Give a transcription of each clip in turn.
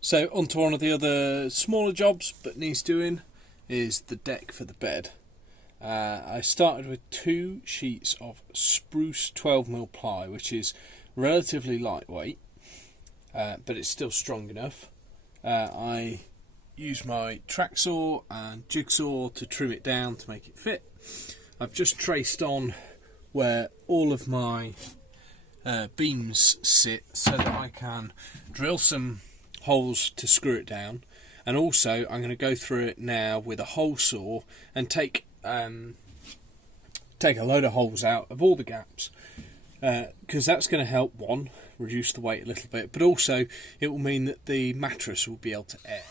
So onto one of the other smaller jobs but needs doing is the deck for the bed. I started with 2 sheets of Spruce 12mm ply, which is relatively lightweight, but it's still strong enough. I use my track saw and jigsaw to trim it down to make it fit. I've just traced on where all of my beams sit so that I can drill some holes to screw it down, and also I'm going to go through it now with a hole saw and take a load of holes out of all the gaps, because that's going to help, one, reduce the weight a little bit, but also it will mean that the mattress will be able to air.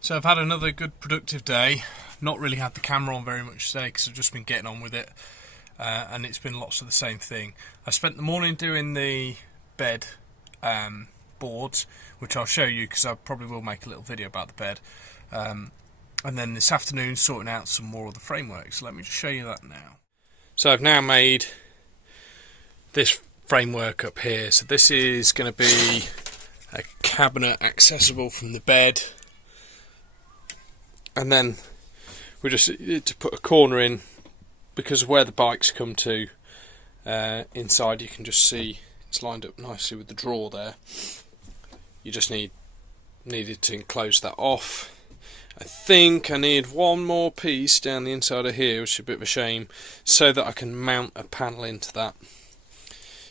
So I've had another good productive day. Not really had the camera on very much today because I've just been getting on with it, and it's been lots of the same thing. I spent the morning doing the bed boards, which I'll show you because I probably will make a little video about the bed, and then this afternoon sorting out some more of the framework. So let me just show you that now. So I've now made this framework up here. So this is going to be a cabinet accessible from the bed. And then we just need to put a corner in because of where the bikes come to. Inside you can just see it's lined up nicely with the drawer there. You just needed to enclose that off. I think I need one more piece down the inside of here, which is a bit of a shame, so that I can mount a panel into that.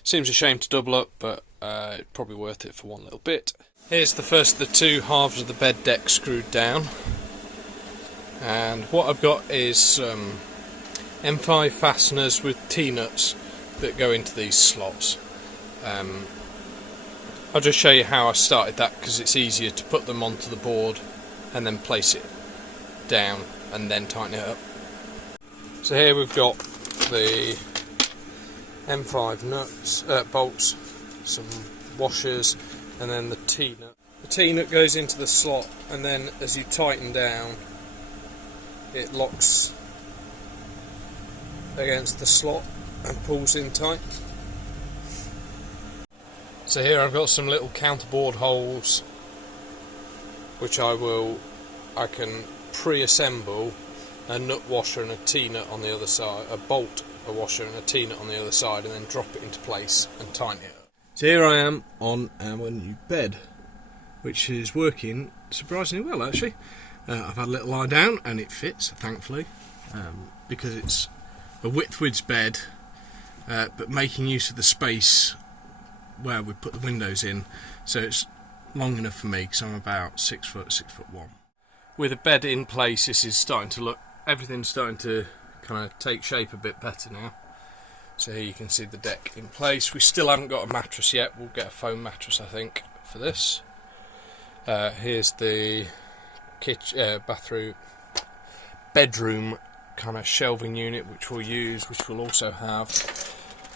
Seems a shame to double up, but it's probably worth it for one little bit. Here's the first of the 2 halves of the bed deck screwed down. And what I've got is some M5 fasteners with T-nuts that go into these slots. I'll just show you how I started that because it's easier to put them onto the board and then place it down and then tighten it up. So here we've got the M5 nuts, bolts, some washers, and then the T-nut. The T-nut goes into the slot, and then as you tighten down it locks against the slot and pulls in tight. So here I've got some little counterboard holes which I can pre-assemble a nut washer and a T-nut on the other side, a bolt, a washer and a T-nut on the other side, and then drop it into place and tighten it up. So here I am on our new bed, which is working surprisingly well actually. I've had a little lie down and it fits, thankfully, because it's a widthways bed, but making use of the space where we put the windows in, so it's long enough for me because I'm about 6 foot, 6'1". With a bed in place, this is starting to look, everything's starting to kind of take shape a bit better now. So here you can see the deck in place. We still haven't got a mattress yet. We'll get a foam mattress, I think, for this. Here's the bathroom, bedroom kind of shelving unit, which we'll use, which will also have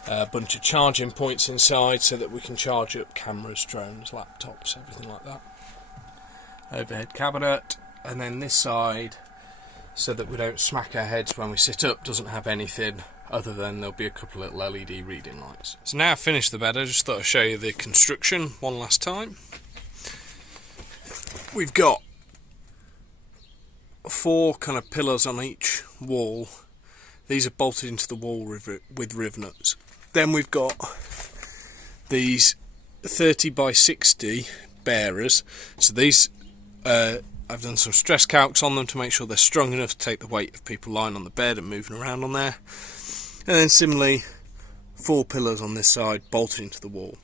a bunch of charging points inside so that we can charge up cameras, drones, laptops, everything like that. Overhead cabinet, and then this side, so that we don't smack our heads when we sit up, doesn't have anything other than there'll be a couple of little LED reading lights. So now I've finished the bed, I just thought I'd show you the construction one last time. We've got 4 kind of pillars on each wall. These are bolted into the wall with rivnuts. Then we've got these 30 by 60 bearers. So these, I've done some stress calcs on them to make sure they're strong enough to take the weight of people lying on the bed and moving around on there. And then similarly, 4 pillars on this side bolted into the wall.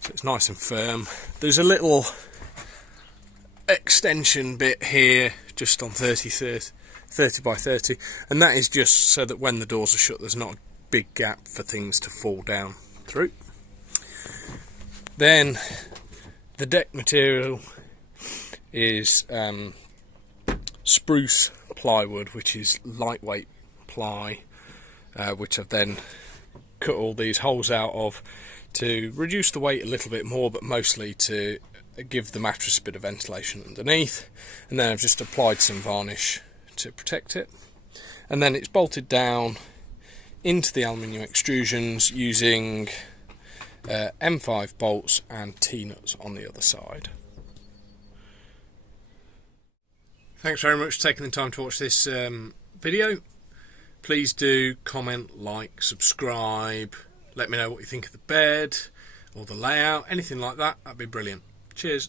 So it's nice and firm. There's a little extension bit here just on 30 by 30, and that is just so that when the doors are shut there's not a big gap for things to fall down through. Then the deck material is spruce plywood, which is lightweight ply, which I've then cut all these holes out of to reduce the weight a little bit more, but mostly to give the mattress a bit of ventilation underneath. And then I've just applied some varnish to protect it, and then it's bolted down into the aluminium extrusions using M5 bolts and T-nuts on the other side. Thanks very much for taking the time to watch this video. Please do comment, like, subscribe, let me know what you think of the bed or the layout, anything like that, that'd be brilliant. Cheers.